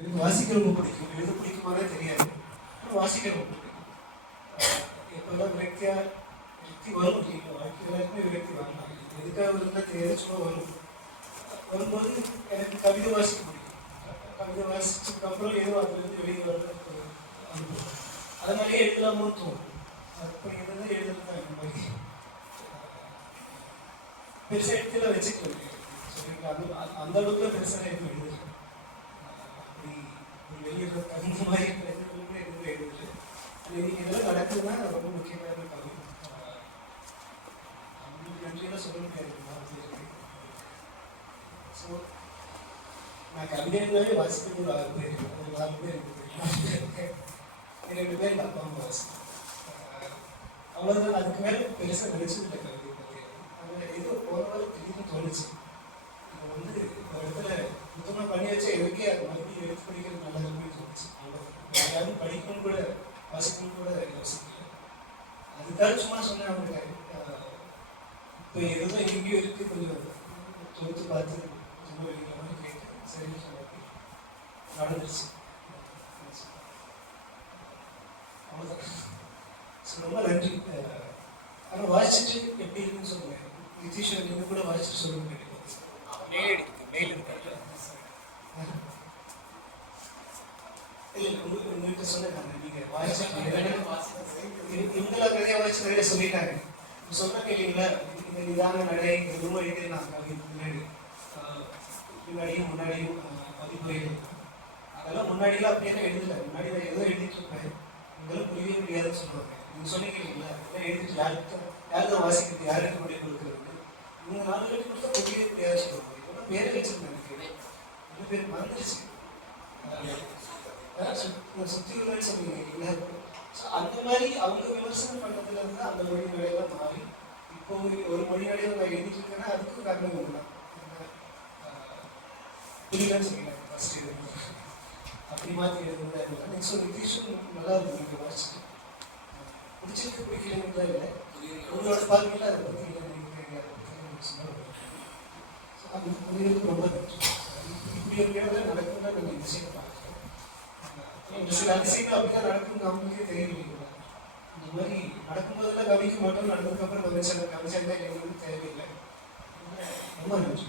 எனக்கு வாசிக்க ரொம்ப பிடிக்கும். எழுத பிடிக்குமானே தெரியாது. வாசிக்க ரொம்ப பிடிக்கும். எப்போல்லாம் விரக்தி வரும் அப்படிங்கிற வாழ்க்கை எல்லாருக்குமே விரக்தி வரலாம். எதுக்காக வருதுன்னா தெரியாது, சும்மா வரும். வரும்போது எனக்கு கவிதை வாசிக்க பிடிக்கும். கவிதை வாசிச்சதுக்கப்புறம் ஏதோ அதுலேருந்து வெளியே வரல அனுபவம். அதனாலேயே எழுதலாமோன்னு தோணும். அப்படி இருந்தால் எழுதுறது தான் இந்த மாதிரி பெருசாக இடத்துல வச்சுக்கலாம். சரிங்களா? அந்த அளவுக்கு பெருசாக எதுவும் எழுதுது அப்படி ஒரு வெளியிடுற தகுந்த மாதிரி எழுதுறதுக்குமே எதுவும் எழுதுது. இன்னைக்கு இதெல்லாம் நடக்குதுன்னா ரொம்ப முக்கியமான கவி. அவங்களுக்கு நன்றியெல்லாம் சொல்ல முடியாது. ஸோ நான் கவிதைகளாவே வாசிக்கிறது ஒரு 6 பேர், ஒரு 4 பேர் எனக்கு 2 பேர் எங்கள் அப்பா அம்மா வாசிக்கிறேன். அவ்வளோதான். அதுக்கு மேலே பெருசாக நினைச்சதில்லை கவிதை பற்றி. அதில் ஏதோ போன வாரம் திடீர்னு தோணுச்சு, இப்போ ஒரு இடத்துல புத்தகமாக பண்ணி வச்சா எதுக்கே அது மறுபடியும் எடுத்து படிக்கிறது நல்லா இருக்குன்னு தோணுச்சு. அவ்வளோதான். யாரும் படிக்கணும்னு கூட வாசிக்கணும்னு கூட யோசிக்கல. அதுக்காக சும்மா சொன்னேன் அவங்களுக்கு. இப்போ எதுவும் எங்கேயும் இருக்குது, கொஞ்சம் தொகுத்து பார்த்து ரொம்ப வைக்கிற மாதிரி கேட்டு சரின்னு சொல்லி நடந்துருச்சு. அவ்வளோதான். ரொம்ப நன்றி. ஆனால் வாசிச்சுட்டு எப்படி இருக்குன்னு சொல்லுவேன். நிதிஷ்வர் நீங்கள் கூட வாசிச்சுட்டு சொல்லுங்க. மெயில் இருக்காரு இல்லை உங்கள்கிட்ட சொன்னாங்க. நீங்கள் வாசிச்சு இவங்கள கதையை வாசிச்சு நிறைய சொல்லிட்டாங்க. சொன்னாங்க இல்லைங்களா, இந்த நிதான நடை ரொம்ப எழுதி நான் முன்னாடி பின்னாடியும் முன்னாடியும் பதிப்புரைகள் அதெல்லாம் முன்னாடிலாம் அப்படியே எழுதலை. முன்னாடி நான் ஏதோ எழுதிட்டு இருப்பேன். இதெல்லாம் புரியவே முடியாதுன்னு சொல்லுவாங்க. நீங்கள் சொன்னீங்க இல்லைங்களா, எல்லாம் எழுதிட்டு யாருக்கும் வாசிக்கிறது, யாருக்கு முடிவு கொடுக்குறது. இவங்க 4 பேர் கொடுத்தா புரியவே முடியாது சொல்லுவாங்க. இதெல்லாம் பேரை வச்சிருந்தேன். எனக்கு என்ன பேர் மறந்துருச்சு. சுற்றி உள்ளன்னு சொன்னீங்க இல்லைங்களா. அந்த மாதிரி அவங்க விமர்சனம் பண்ணுறதுல இருந்து அந்த மொழி நிலையெல்லாம் மாறி இப்போ ஒரு மொழி நிலையில் நான் எழுதிட்டு இருக்கேன்னா அதுக்கும் காரணம் ஒன்று தான். புரியலன்னு சொல்லிடுறாங்க ஃபர்ஸ்ட் இது அப்படி மாற்றி எழுதுறதா. நெக்ஸ்ட் நிதிஷும் நல்லா இருக்கும். நீங்கள் வாசிச்சு பிடிச்சிருக்கு பிடிக்கலங்கிறதா இல்லை, உங்களோட பார்வையில் அதை பற்றி அது புரியறதுக்கு ரொம்ப இப்படி ஒரு இடத்துல நடக்கும்னா நம்ம இந்த விஷயம் பார்க்கலாம். சில அதிசயங்கள் அப்படிதான் நடக்கும், நம்மளுக்கே தெரியல. இந்த மாதிரி நடக்கும்போதெல்லாம் கவனிக்க மாட்டோம். நடந்ததுக்கப்புறம் நம்ம சில கவனிச்சாங்க எங்களுக்கு தேவையில்லை. ரொம்ப நன்றி.